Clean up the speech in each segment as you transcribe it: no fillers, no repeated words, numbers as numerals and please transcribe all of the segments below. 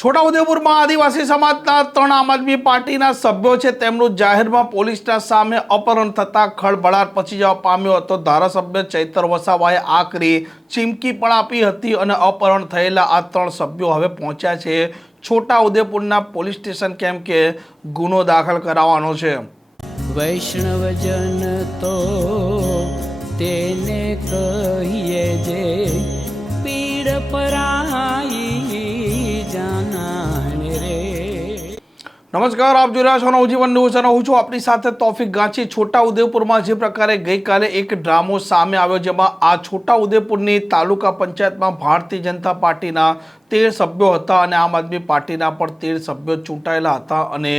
છોટાઉદેપુરમાં આદિવાસી સમાજના 3 આમ આદમી પાર્ટીના સભ્યો છે તેમનું જાહેરમાં પોલીસના સામે અપહરણ થતાં ખળભળાટ મચી જવા પામ્યો હતો। ધારાસભ્ય ચૈતર વસાવાએ આકરી ચીમકી પણ આપી હતી અને અપહરણ થયેલા આ 3 સભ્યો હવે પહોંચ્યા છે છોટાઉદેપુરના પોલીસ સ્ટેશન કેમ કે ગુનો દાખલ કરાવવાનો છે। વૈષ્ણવજન તો તેને કહીએ જે પીડ પરાઈ જાનાને રે। નમસ્કાર, આપ જોઈ રહ્યા છો નવજીવન ન્યૂઝ અને હું છું આપની સાથે તોફિક ગાંચી। છોટાઉદેપુરમાં જે પ્રકારે ગઈકાલે એક ડ્રામો સામે આવ્યો જેમાં આ છોટાઉદેપુરની તાલુકા પંચાયતમાં ભારતીય જનતા પાર્ટીના 13 સભ્યો હતા અને આમ આદમી પાર્ટીના પણ 13 સભ્યો ચૂંટાયેલા હતા અને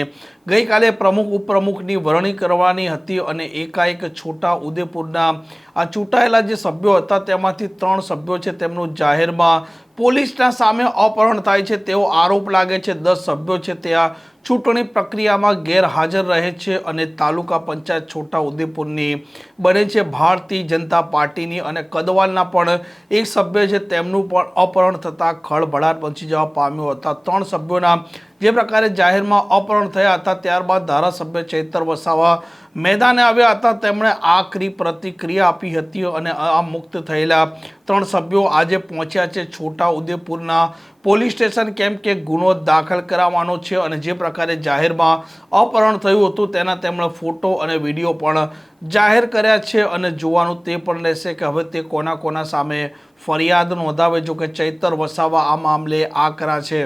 ગઈકાલે પ્રમુખ ઉપપ્રમુખની વરણી કરવાની હતી અને એકાએક છોટાઉદેપુરના આ ચૂંટાયેલા જે સભ્યો હતા તેમાંથી 3 સભ્યો છે તેમનું જાહેરમાં પોલીસના સામે અપહરણ થાય છે તેવો આરોપ લાગે છે। 10 સભ્યો છે તે આ ચૂંટણી પ્રક્રિયામાં ગેરહાજર રહે છે અને તાલુકા પંચાયત છોટાઉદેપુરની બને છે ભારતીય જનતા પાર્ટીની અને કદવાલના પણ એક સભ્ય છે તેમનું પણ અપહરણ થતાં ખળભળાટ મચી જવા પામ્યો હતા। 3 સભ્યોના જે પ્રકારે જાહેરમાં અપહરણ થયા હતા ત્યારબાદ ધારાસભ્ય ચૈતર વસાવા મેદાને આવ્યા હતા। તેમણે આકરી પ્રતિક્રિયા આપી હતી અને આ મુક્ત થયેલા 3 સભ્યો આજે પહોંચ્યા છે છોટાઉદેપુરના પોલીસ સ્ટેશન કેમ કે ગુનો દાખલ કરાવવાનો છે અને જે પ્રકારે જાહેરમાં અપહરણ થયું હતું તેના તેમણે ફોટો અને વિડીયો પણ જાહેર કર્યા છે અને જોવાનું તે પણ રહેશે કે હવે તે કોના કોના સામે ફરિયાદ નોંધાવે। જો કે ચૈતર વસાવા આ મામલે આકરા છે।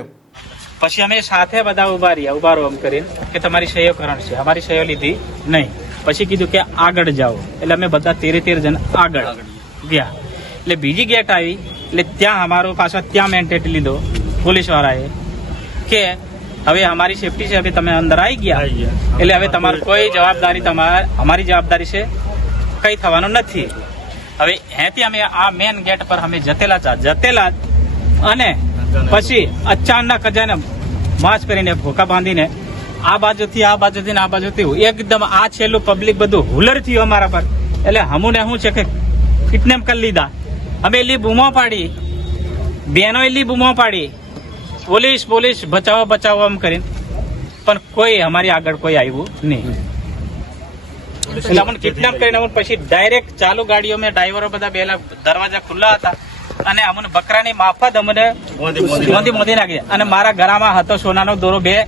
પછી અમે સાથે બધા ઉભા રહો એમ કરીને કે તમારી સહીઓ કરણ છે, અમારી સહીઓ લીધી નહીં। પછી કીધું કે આગળ જાઓ, એટલે અમે બધા 13 જણ આગળ ગયા। એટલે બીજી ગેટ આવી એટલે ત્યાં અમારો પાછો ત્યાં મેન્ટેટ લીધો પોલીસ વાળાએ કે હવે અમારી સેફટી છે, હવે તમે અંદર આવી ગયા એટલે હવે તમારું કોઈ જવાબદારી અમારી જવાબદારી છે કઈ થવાનું નથી। હવે અહીંથી અમે આ મેન ગેટ પર અમે જતેલા અને પછી અચાનક જઈને માસ્ક પહેરીને ભોકા બાંધીને આ બાજુથી એકદમ આ છેલ્લું પબ્લિક બધું હુલર થયું અમારા પર। એટલે હમુને શું છે કે કિડનેપ કરી લીધા। અમે એટલી બૂમો પાડી, બહેનો એટલી બૂમો પાડી, પોલીસ બચાવો એમ કરીને, પણ કોઈ અમારી આગળ કોઈ આવ્યું નહીં। એટલે અમને કિડનેપ કરીને પછી ડાયરેક્ટ ચાલુ ગાડીઓ મેં ડ્રાઈવરો બધા બેલા દરવાજા ખુલ્લા હતા અને અમને બકરાની માફત અમને મોદી નાખી અને મારા ઘરમાં હતો સોનાનો દોરો 2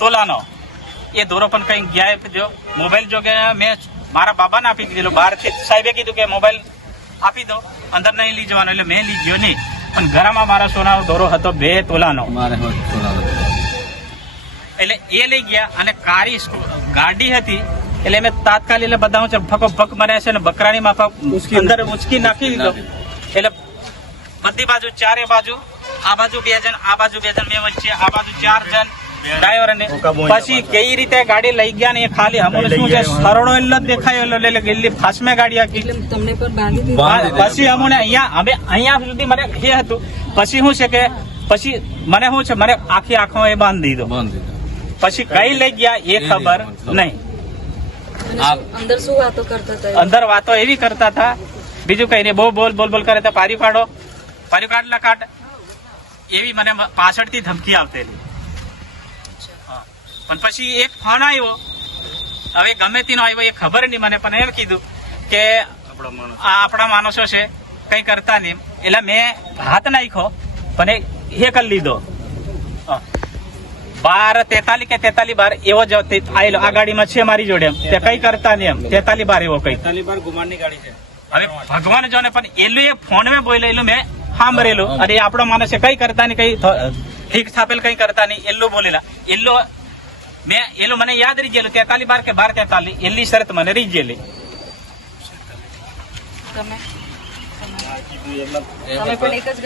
તોલાનો, એ દોરો પણ કઈ ગાયબ થયો। મોબાઈલ જો કે મેં મારા બાબાને આપી દીધેલો, બહારથી સાહેબે કીધું કે મોબાઈલ આપી દો, અંદર નહીં લઈ જવાનો, એટલે મેં લઈ ગયો નહીં, પણ ઘરમાં મારા સોનાનો દોરો હતો 2 તોલાનો, એટલે એ લઈ ગયા અને કારી ગાડી હતી એટલે મેં તાત્કાલિક બધા હું ફકો ફક માર્યા છે ને બકરાની માફક અંદર ઉચકી નાખી દીધો। એટલે બધી બાજુ 4 બાજુ, આ બાજુ 2 જણ, આ બાજુ 2 જણ, મેં વચ્ચે આ બાજુ 4 જણ ડ્રાઈવર ને પછી કઈ રીતે ગાડી લઈ ગયા ને એ ખાલી અમને શું છે સરળો એટલો જ દેખાયો એટલે ગેલી ફાસમે ગાડી આખી તમને પણ પછી અમને અહીંયા સુધી મને એ હતું। પછી શું છે કે પછી મને શું છે મને આખી આંખો એ બાંધી દીધો, પછી કઈ લઈ ગયા એ ખબર નહીં। અંદર શું વાતો કરતા હતા? અંદર વાતો એવી કરતા હતા, બીજું કઈ નહીં, બહુ બોલ કરે તો પારી કાઢ લકાટ એવી મને પાછળથી ધમકી આપતેલી। પણ પછી એક ફોન આવ્યો, હવે ગમે તેનો આવ્યો એ ખબર નહીં મને, પણ એમ કીધું કે આ આપણા માણસો છે કઈ કરતા નહીં, એટલે મેં હાથ નાખ્યો પણ એ કરી લીધો। 12 એવો જ આવેલો આ ગાડીમાં છે મારી જોડે, તે કઈ કરતા નહીં એમ 43 એવો કઈ 43 ગુમાનની ગાડી છે। હવે ભગવાન જોને પણ એલું એ ફોન મેં બોલેલું મેં સાંભળેલું અને એ આપણો માણસ કઈ કરતા નહીં, કઈ ઠીક થાપેલ કઈ કરતા નહીં એલું બોલેલા। એલું મને યાદ રહી ગયેલું 43 કે 12-43 એલી શરત મને રહી ગયેલી।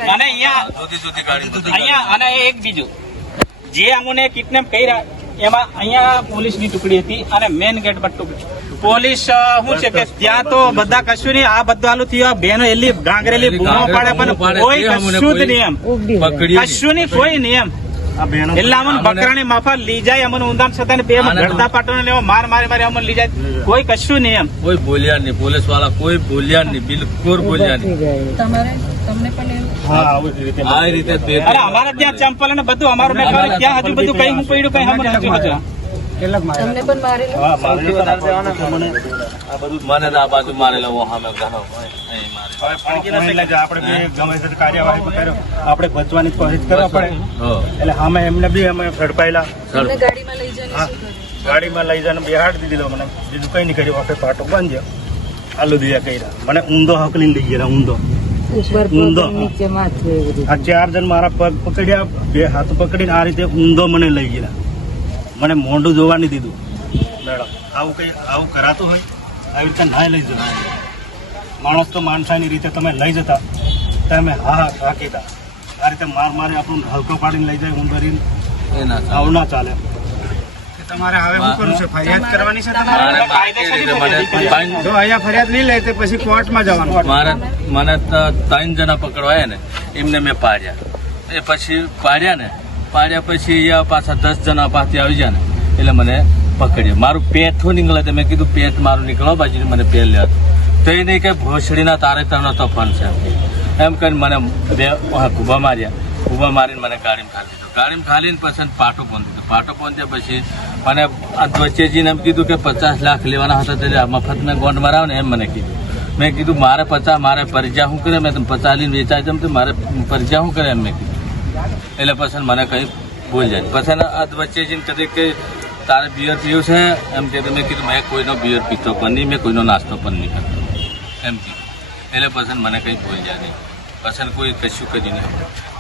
મને અહીંયા અને એક બીજું જે અમને કિડનેપ કર્યા એમાં અહીંયા પોલીસની ટુકડી હતી અને મેન ગેટ પર ટુકડી પોલીસ શું છે કે ત્યાં તો બધા કશું નહીં, આ બધું આલું થયું, બહેનો એલી ગાંગરેલી બૂમો પાડે પણ કોઈ કશું જ નિયમ કશું નહીં, કોઈ નિયમ એટલે અમને બકરાની માફા લઈ જાય, અમને ઊંધામ છતાં ઘડતા પાટો ને મારી અમને લઈ જાય, કોઈ કશું નિયમ કોઈ બોલ્યા નહીં, પોલીસ વાળા કોઈ બોલ્યા નહીં, બિલકુલ બોલ્યા નહીં। તમને પણ આવી રીતે અરે અમારે ત્યાં ચંપલ અને બધું અમારું મેં કર્યું. ત્યાં હજુ બધું કઈ હું પડ્યું કઈ સમજ હજુ હજુ તમને પણ મારેલું મને તો આ બાજુ મારેલો સામે ઘણો અહીં મારે. આપણે બચવાની કોશિશ કરવા પડે એટલે સામે એમને બી અમે ઝડપાયેલા તમને ગાડીમાં લઈ જઈને શું કર્યું? ગાડીમાં લઈ જઈને બેહાડી દીધો મને બીજું કઈ નહીં કર્યું આપણે પાટો બાંધ્યો આલુ દિયા કર્યા મને ઊંધો હકલીને લઈ ગયા ઊંધો આ 4 જણ મારા પગ પકડ્યા 2 હાથ પકડીને આ રીતે ઊંધો મને લઈ ગયા મને મોઢું જોવા નહીં દીધું મેડમ આવું કરાતું હોય આવી રીતે ના લઈ જતા માણસ તો માણસાની રીતે તમે લઈ જતા તમે હા કીધા આ રીતે મારી આપણું હલકો પાડીને લઈ જાય ઊંધરીને એ ના ચાલે. આવું ના ચાલે તમારે હવે શું કરવું છે ફરિયાદ કરવાની છે તમારે મારે મને જો અહીંયા ફરિયાદ નહીં લે તો પછી કોર્ટમાં જવાનું મને તો 3 જણા પકડવાયા ને એમને મેં પાડ્યા એ પછી પાડ્યા પછી અહીંયા પાછા 10 જણા પાછી આવી ગયા ને એટલે મને પકડ્યો મારું પેઠું નીકળે તો મેં કીધું પેટ મારું નીકળો બાજુ મને પેલ લે તો એ નહીં કે ભોસડીના તારે તરનો તો ફોન છે એમ કરીને મને 2 ઊભા મારીને મને ગાડીમાં ખાલી દીધો ગાડીમાં ખાલીને પછી પાટો પહોંચ્યો પછી મને વચ્ચેજીને એમ કીધું કે 50 લાખ લેવાના હતા એટલે મફત મેં ગોંડ મરાવ ને એમ મને કીધું મેં કીધું મારે 50 મારે પરજા શું કરે મેં 50 લઈને વેચાય તેમ તો મારે પરજા શું કરે એમ મેં કીધું એટલે પછી મને કંઈ ભૂલ જાય પછી વચ્ચેજીને કદી કે તારે બિયર પીવું છે એમ કે મેં કીધું મેં કોઈનો બિયર પીતો પણ નહીં મેં કોઈનો નાસ્તો પણ નહીં કરતો એમ કીધું એટલે પછી મને કંઈ ભૂલ જાય નહીં પછી કોઈ કશું કરી નહીં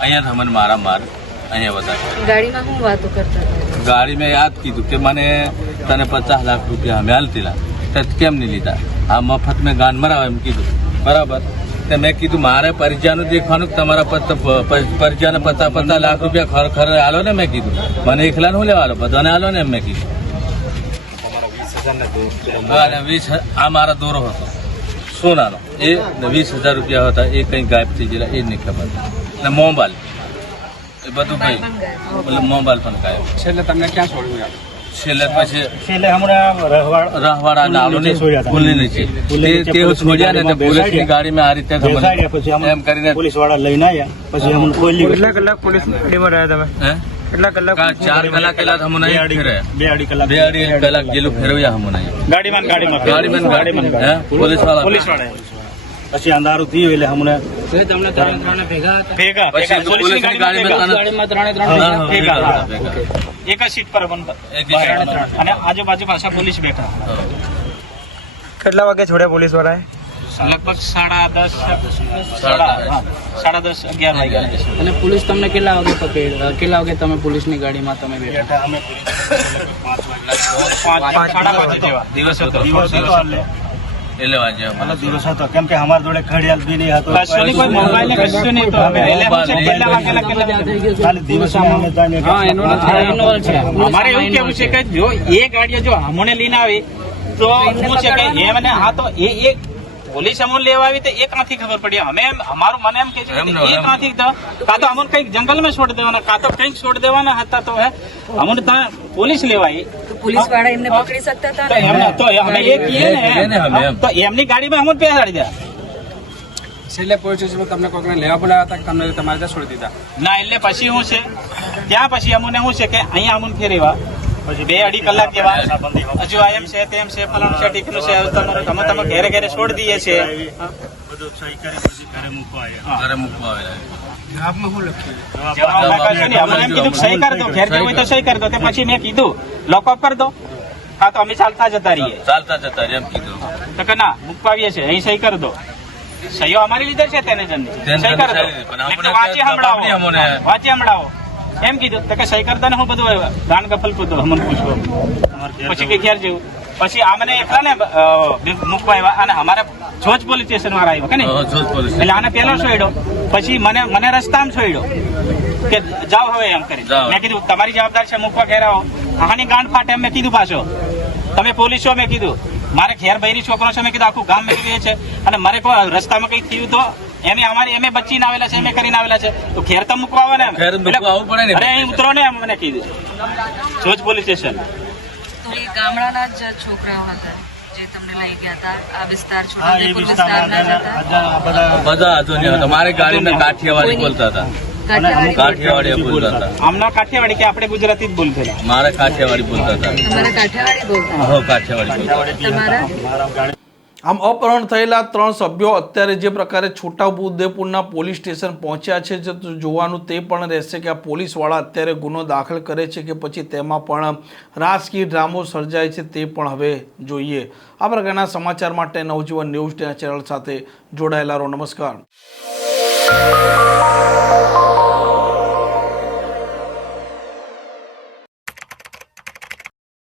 અહીંયા મને મારા માર અહીંયા વધારે ગાડીમાં શું વાતો કરતા હતા? ગાડી મેં યાદ કીધું કે મને તને 50 લાખ રૂપિયા અમે હાલતીલા તો કેમ નહીં લીધા આ મફત મેં ગાન મરાવ એમ કીધું બરાબર તો મેં કીધું મારે પરજાનું દેખવાનું કે તમારા પરજાને 50 લાખ રૂપિયા ખરેખર હાલો ને મેં કીધું મને એકલાને શું લેવા હાલો બધાને હાલો ને એમ મેં કીધું અને 20 આ મારા દોરો હતો સોનાનો એ 20,000 રૂપિયા હતા એ કંઈ ગાયબ થઈ ગયેલા એ નહીં ખબર ને મોબાઈલ એ બધું કંઈ એટલે મોબાઈલ પણ ગાયબ છેલ્લે તમને ક્યાં છોડ્યું છેલ્લે પછી છેલ્લે હમણાં રહવાડા નાલો ને ભૂલી નથી તે છોડ્યા ને પોલીસની ગાડીમાં આ રીતે એમ કરીને પોલીસ વાળા લઈને આવ્યા પછી અમને બોલી કેટલા કલાક પોલીસ ગાડીમાં રહ્યા તમે હે કેટલા કલાક 4 કલાક પેલા હમને ફેર્યા 2-2.5 કલાક 2-2.5 કલાક જેલું ફેરવ્યા હમને ગાડીમાં હે પોલીસ વાળા પછી અંધારું થયું એટલે અમને ભેગા પછી પોલીસની ગાડીમાં ભેગા એક જ સીટ પર અને આજુબાજુ પાછા પોલીસ બેઠા કેટલા વાગે છોડ્યા પોલીસ વાળાએ લગભગ 10:30 11 વાગ્યા અને પોલીસ તમને કેટલા વાગે પકડી કેટલા વાગે તમે પોલીસની ગાડીમાં તમે બેઠા? અમે 5:30 જેવા દિવસ હતો એટલે વાંચે દિવસ હતો કેમ કે અમારા જોડે ઘડિયાળ બી નહીં હતો કશું કોઈ મોબાઈલ ને કશું નહીં તો અમે એટલે શું છે, કેટલા વાગેલા ખાલી દિવસમાં અમે જાણીએ કે હા એનો છે અમારે એવું કેવું છે કે જો એ ગાડીઓ જો અમને લઈને આવી તો શું છે કે એમને હા તો એ એક પોલીસ અમને લેવા આવી તો એ ક્યાંથી ખબર પડી અમે અમારું મને એમ કે છે કે એ ક્યાંથી તો કાં તો અમને કંઈક જંગલમાં છોડી દેવાના કાં તો કંઈક છોડી દેવાના હતા તો અમને ત્યાં પોલીસ લેવાય તો પોલીસ વાળા એમને પકડી શકતા હતા તો ને? એમને તો અમે એ કહીએ ને તો એમની ગાડીમાં અમને બેસાડી દે છેલ્લે પોલીસ સ્ટેશનમાં તમને કોઈને લેવા બોલાવ્યા હતા કે તમને તમારે ત્યાં છોડી દીધા? ના એટલે પછી શું છે ત્યાં પછી અમને શું છે કે અહીંયા અમને ફેરવ્યા પછી 2-2.5 કલાક જેવા હજુ આ એમ છે તેમ છે ફલાણું છે ટીકનું છે તમે તમે ઘરે ઘરે છોડી દઈએ છે બધું સહી કરી પછી ઘરે મૂકવા આવ્યા ઘરે મૂકવા આવેલા અમને એમ કીધું સહી કરી દો ઘેર જવું હોય તો સહી કરી દો તે પછી મેં કીધું લોકઅપ કરી દો હા તો અમે ચાલતા જતા રહીએ ચાલતા જતા એમ કીધું તો કે ના મૂકવા આવીએ છીએ અહીં સહી કરી દો સહીઓ અમારી લીધે છે તેને જણની સહી કરી દો વાંચી સંભળાવો એમ કીધું તો કે સહી કરતા ને હું બધું ગાન ગફલ પૂછો અમને પૂછવું પછી કે ઘેર જેવું પછી આ મને એકલા ને મૂકવા આવ્યા અને અમારે જોજ પોલીસ સ્ટેશન વાળા આવ્યા કે નહીં એટલે આને પેલો છોડ્યો પછી મને રસ્તામાં છોડ્યો કે જાઓ હવે એમ કરી મેં કીધું તમારી જવાબદારી છે મૂકવા ઘેર આવો આની ગાંઠ ફાટે એમ મેં કીધું પાછો તમે પોલીસ છો મેં કીધું મારે ઘેર બૈરી છોકરો છે મેં કીધું આખું ગામ મેળવીએ છે અને મારે કોઈ રસ્તામાં કઈ થયું તો એમે બચીને આવેલા છે એમે કરીને આવેલા છે તો ઘેર તો મૂકવા આવે ને ઘેર મૂકવા આવવું પડે ને. અરે અહીં ઉતરો ને એમ મને કીધું જોજ પોલીસ સ્ટેશન તો એ ગામડાના જ છોકરાઓ હતા જે તમને માટે લઈ ગયા હતા આ વિસ્તાર હા એ છોટાઉદેપુર વિસ્તારમાં વિસ્તારના જ હતા બધા બધા હતો નહીં આવતા. મારી ગાડીમાં કાઠિયાવાડી બોલતા હતા. કાઠિયાવાડી કાઠિયાવાડી બોલતા હતા. આમના કાઠિયાવાડી કે આપણે ગુજરાતી જ બોલતેલા મારે કાઠિયાવાડી બોલતા હતા. તમારા કાઠિયાવાડી બોલતા હો કાઠિયાવાડી બોલતા. તમારા મારા ગાડી આમ અપહરણ થયેલા 3 સભ્યો અત્યારે જે પ્રકારે છોટાઉદેપુરના પોલીસ સ્ટેશન પહોંચ્યા છે જે જોવાનું તે પણ રહેશે કે આ પોલીસવાળા અત્યારે ગુનો દાખલ કરે છે કે પછી તેમાં પણ રાજકીય ડ્રામો સર્જાય છે તે પણ હવે જોઈએ. આ પ્રકારના સમાચાર માટે નવજીવન ન્યૂઝ ચેનલ સાથે જોડાયેલા રહો. નમસ્કાર.